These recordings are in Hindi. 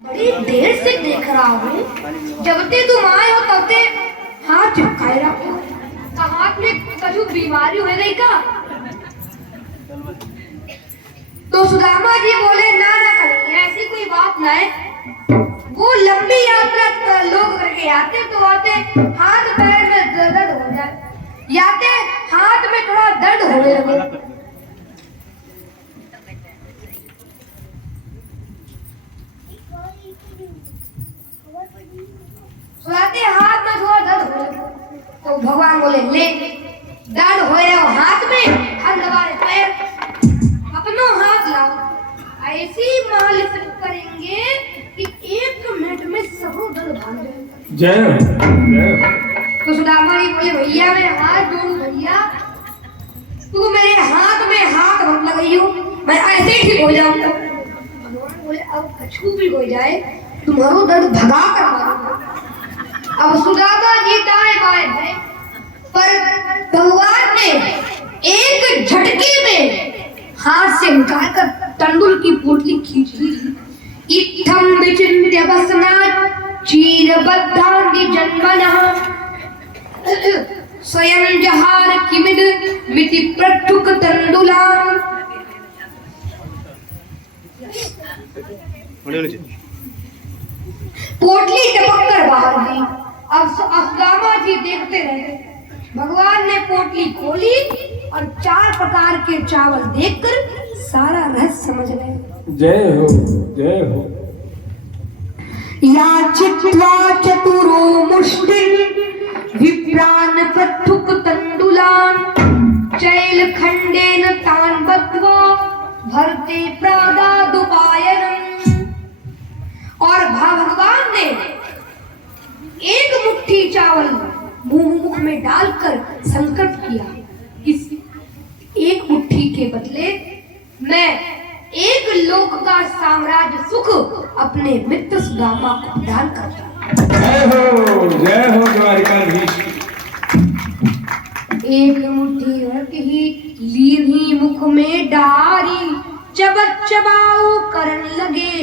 बड़ी देर से देख रहा हूँ, जब ते तुम आए हो तब ते हाथ झुकाए रखो। तो हाथ में कछु बीमारी हो गई का? तो सुदामा जी बोले ना ना कहीं ऐसी कोई बात ना है। वो लंबी यात्रा लोग करके आते तो आते हाथ पैर में दर्द हो जाए, याते हाथ में थोड़ा दर्द होने लगे। सुनाते हाथ में थोड़ा दर्द हो लगे तो भगवान बोले ले दर्द हो रहे हो हाथ में, हम दबाए पैर अपनो हाथ लाओ, ऐसी मालिश करेंगे कि 1 मिनट में सब दर्द भाग जाएगा। जय तो सुदामा जी बोले भैया मैं हाथ जोड़ू भैया, तू मेरे हाथ में हाथ मत लगाइयो, मैं ऐसे ही ठीक हो जाऊंगा। भगवान बोले अब कछु भी हो जाए तुम्हारो दर्द भगा कर मारूंगा। अब सुदामा जी दाएं बाएं है, पर भगवान ने एक झटके में हाथ से निकालकर तंडुल की पोटली खींच ली। इत्थम विचिन्त्य वसना चीरबद्धांगि जन्मनः स्वयं जहार किमिद मिति प्रठुक तंडुलां। पोटली टपक कर बाहर दी। अब सुदामा जी देखते रहे, भगवान ने पोटली खोली और 4 प्रकार के चावल देखकर सारा रहस्य समझ गए। जय हो जय हो। या चित्वा चतुरो मुष्टि विप्रान प्रथुक तंडुलान चैल खंडेन तान बद्ध्वा भरते प्रादादुपायनम। और भगवान ने एक मुट्ठी चावल मुंह में डालकर संकल्प किया, इस एक मुट्ठी के बदले मैं 1 लोक का साम्राज्य सुख अपने मित्र सुदामा को दान करता। जय हो द्वारिकाधीश। एक मुट्ठी रख ही लीन ही मुख में डारी, चबत चबाऊ करन लगे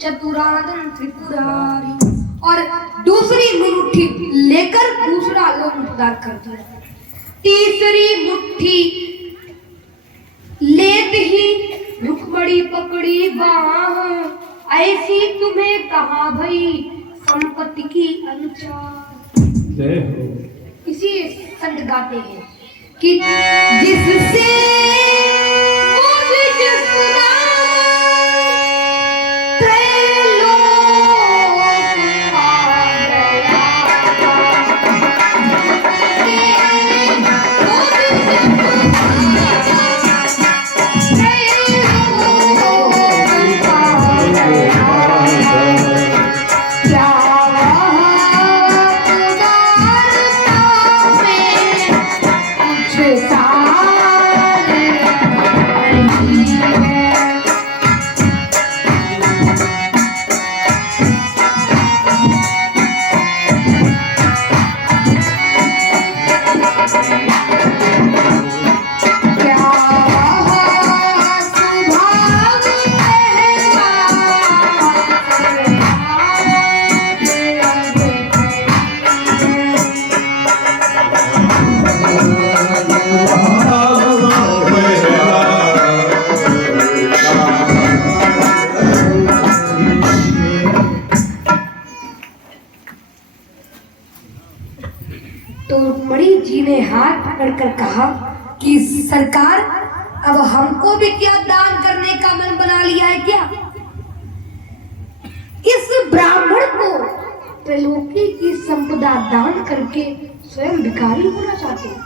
चतुरानन त्रिपुरारी। और दूसरी मुट्ठी लेकर दूसरा लोक उद्धार कर दिया। तीसरी मुट्ठी लेते ही रुखमड़ी पकड़ी बाह, ऐसी तुम्हें कहा भई संपत्ति की अनुचार। जय हो। इसी संत गाते हैं कि जिससे तो रुक्मणी जी ने हाथ पकड़कर कहा कि सरकार अब हमको भी क्या दान करने का मन बना लिया है क्या? इस ब्राह्मण को त्रिलोकी की संपदा दान करके स्वयं भिखारी होना चाहते हैं।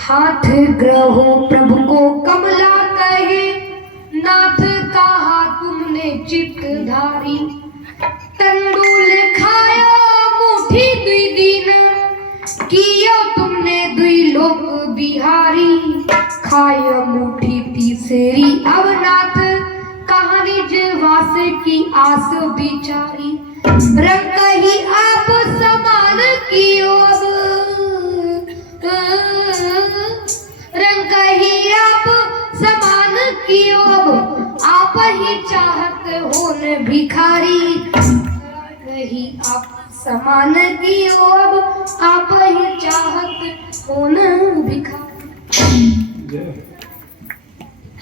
हाथ ग्रहो प्रभु को कमला कहे, नाथ कहा तुमने चित्त धारी, तंडुल खाया मुठी दुई दिन, किया तुमने दुई लोक बिहारी, खाया मुठी तीसरी अब नाथ, कहा निज वास की आस बिचारी, रंग ही आप समान कियो अब, रंग ही आप समान कियो अब, आप ही चाहत हो न भिखारी, रही आप समान की अब आप ही चाहत हो न भिखारी। जय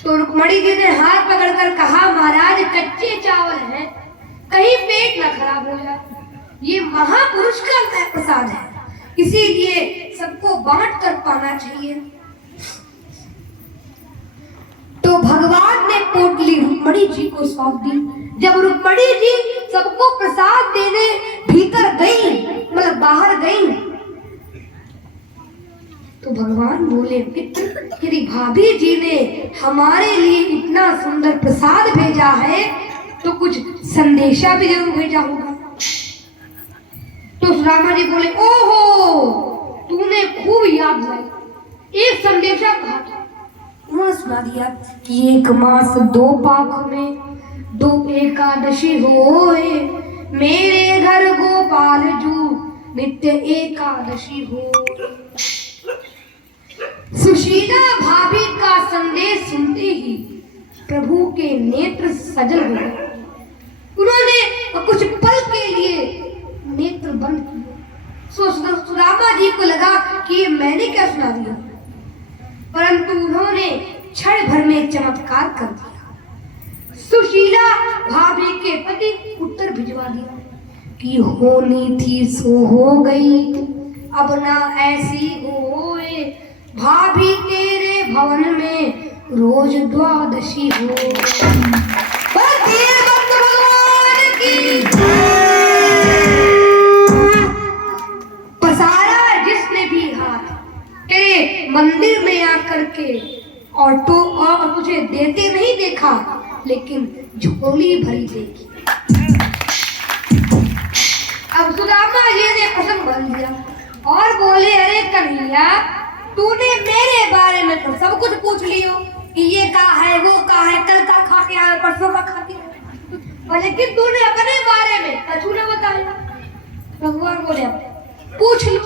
तो रुक्मणी जी ने हाथ पकड़कर कहा, महाराज कच्चे चावल हैं, कहीं पेट न खराब हो जाए, ये महापुरुष का प्रसाद है, इसीलिए सबको बांट कर पाना चाहिए। तो भगवान ने पोटली रुक्मणी जी को सौंप दी। जब रुक्मणी जी सबको प्रसाद देने भीतर गई, मतलब बाहर गई, तो भगवान बोले, यदि भाभी जी ने हमारे लिए इतना सुंदर प्रसाद भेजा है तो कुछ संदेशा भी जरूर भेजा होगा। तो सुदामा जी बोले, ओहो तूने खूब याद दिलाई, एक संदेशा कहा था। उन्होंने सुना दिया कि 1 मास 2 पाख में 2 एकादशी होए, मेरे घर गोपाल जू नित्य एकादशी हो। सुशीला भाभी का संदेश सुनते ही प्रभु के नेत्र सजल हो गए। उन्होंने कुछ पल के लिए नेत्र बंद किए। सुदामा जी को लगा कि मैंने क्या सुना दिया, परंतु उन्होंने क्षण भर में चमत्कार कर दिया। सुशीला भाभी के पति उत्तर भिजवा दिया कि होनी थी सो हो गई, अब ना ऐसी होए, भाभी तेरे भवन में रोज द्वादशी हो। भगवान की पसारा जिसने भी हाथ तेरे मंदिर में आकर के और तुझे देते नहीं देखा, लेकिन झोली भरी देखी। अब सुदामा जी ने कसम बन दिया और बोले, अरे कन्हैया तूने मेरे बारे में तो सब कुछ पूछ लियो कि ये कहा है, वो कहा है, कल का खा के आया, परसों का खा के आया, लेकिन तूने अपने बारे में कछु न बताया। भगवान बोले, पूछ लो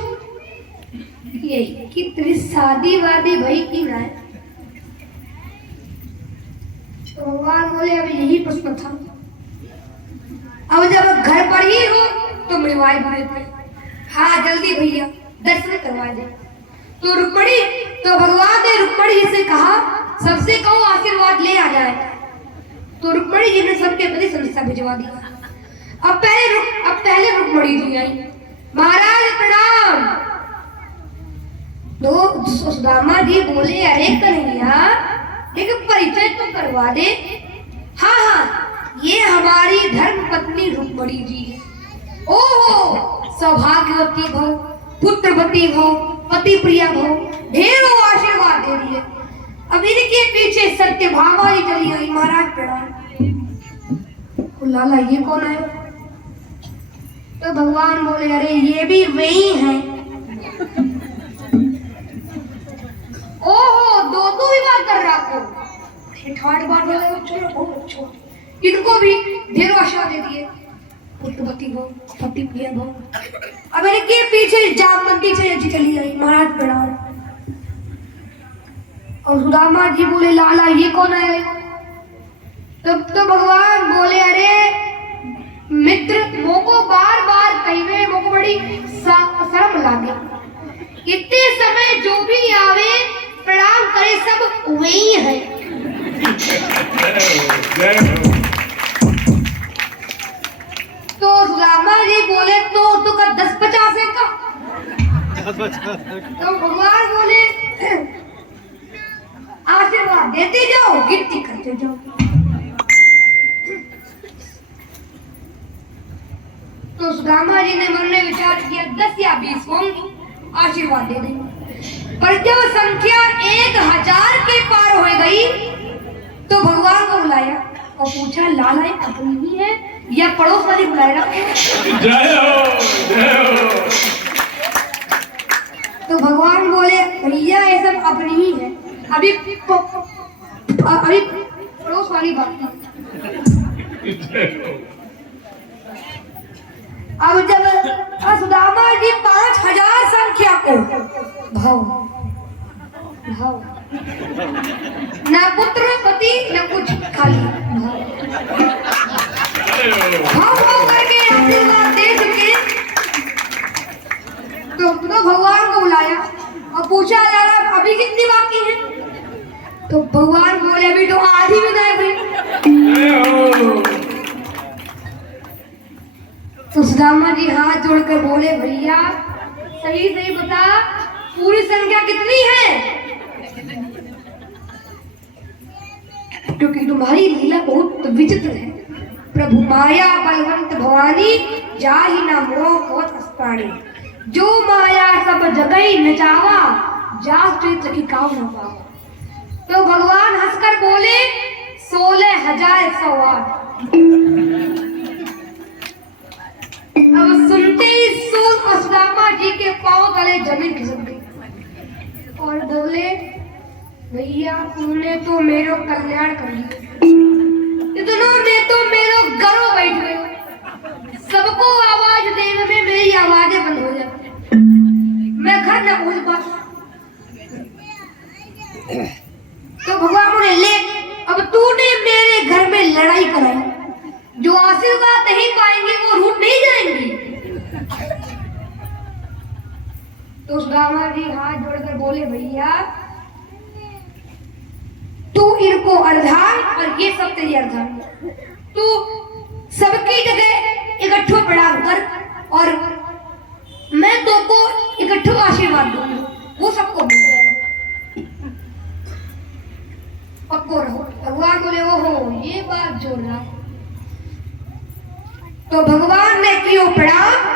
यही कि तेरी शादी वादी भई की ना है। तो भगवान बोले, अब यही प्रश्न था, अब जब घर पर ही हो तो मृवाई बुरे थे, हाँ जल्दी भैया दर्शन करवा दे। तो रुक्मणी, तो भगवान ने रुक्मणी जी से कहा, सबसे कहो आशीर्वाद ले आ जाए। तो रुक्मणी जी ने सबके प्रति संदेशा भिजवा दिया। अब पहले रुक्मणी जी आई, महाराज प्रणाम। तो सुदामा जी बोले, अरे कन्हैया एक परिचय तो करवा दे। हाँ हाँ, ये हमारी धर्म पत्नी रुक्मणी जी है। ओहो सौभाग्यवती भव, पुत्रवती भव, पति प्रिया भव, ढेरों आशीर्वाद दे दिए। अब इनके पीछे सत्यभामा जी चली आई, महाराज प्रणाम। लाला ये कौन है? तो भगवान बोले, अरे ये भी वही है। ओहो दो विवाह कर रहा को, ठाट बाट वाला इनको भी ढेरों आशीर्वाद दे दिए, पुत्रवती भव, पति प्रिया भव। अब इनके पीछे जामवंती से चली आई, महाराज प्रणाम। और सुदामा जी बोले, लाला ये कौन है? तब तो भगवान बोले, अरे मित्र मोको बार बार कहिवे, मोको बड़ी शर्म लागे, इतने समय जो भी आवे प्रणाम करे सब वही है। तो सुदामा जी बोले, तो का 10-50 है का? तो भगवान बोले, आशीर्वाद देते जाओ, गिनती करते जाओ। तो सुदामा जी ने मन में विचार किया, 10 या 20 होंगी, आशीर्वाद दे देंगे। पर जब संख्या 1000 के पार हो गई तो भगवान को बुलाया और पूछा, लाला अपनी ही है या पड़ोस वाली बुलाया? जय हो, जय हो। तो भगवान बोले, भैया ये सब अपनी ही है, अभी पड़ोस वाली बात नहीं। अब जब सुदामा जी 5000 संख्या को भाव ना पुत्र पति न कुछ खाली तो भगवान बोले अभी तो आधी विदाई हुई। जय हो। तो सुदामा जी हाथ जोड़कर बोले भैया सही सही बता पूरी संख्या कितनी है, क्योंकि तुम्हारी लीला बहुत विचित्र है। प्रभु माया बलवंत भवानी जाहि ना मोह बहुत अस्तानी, जो माया सब जगह नचावा जा चरित्र की काव न पावा। तो भगवान हंसकर बोले 16,108। अब सुनते ही सूद और सुदामा जी के पांव तले जमीन खिसक गई और बोले भैया तुमने तो मेरो कल्याण कर लिया, इतनों में तो मेरो गरो बैठ गए, सबको आवाज देने में मेरी आवाजें बंद हो जाती, मैं घर न पहुंच पाता। तो भगवान बोले ले अब तूने मेरे घर में लड़ाई कराई, जो आशीर्वाद नहीं पाएंगे वो रूठ नहीं जाएंगी। तो सुदामा जी हाथ जोड़कर बोले भैया तू इनको अर्धान और ये सब तेरी अर्धान, तू सबकी जगह इकट्ठो प्रणाम कर और मैं तो को इकट्ठो आशीर्वाद दूंगा, वो सबको मिल जाएगा, पक्को रहो। भगवान बोले ओहो ये बात जोड़ रहा है। तो भगवान ने कियो प्रणाम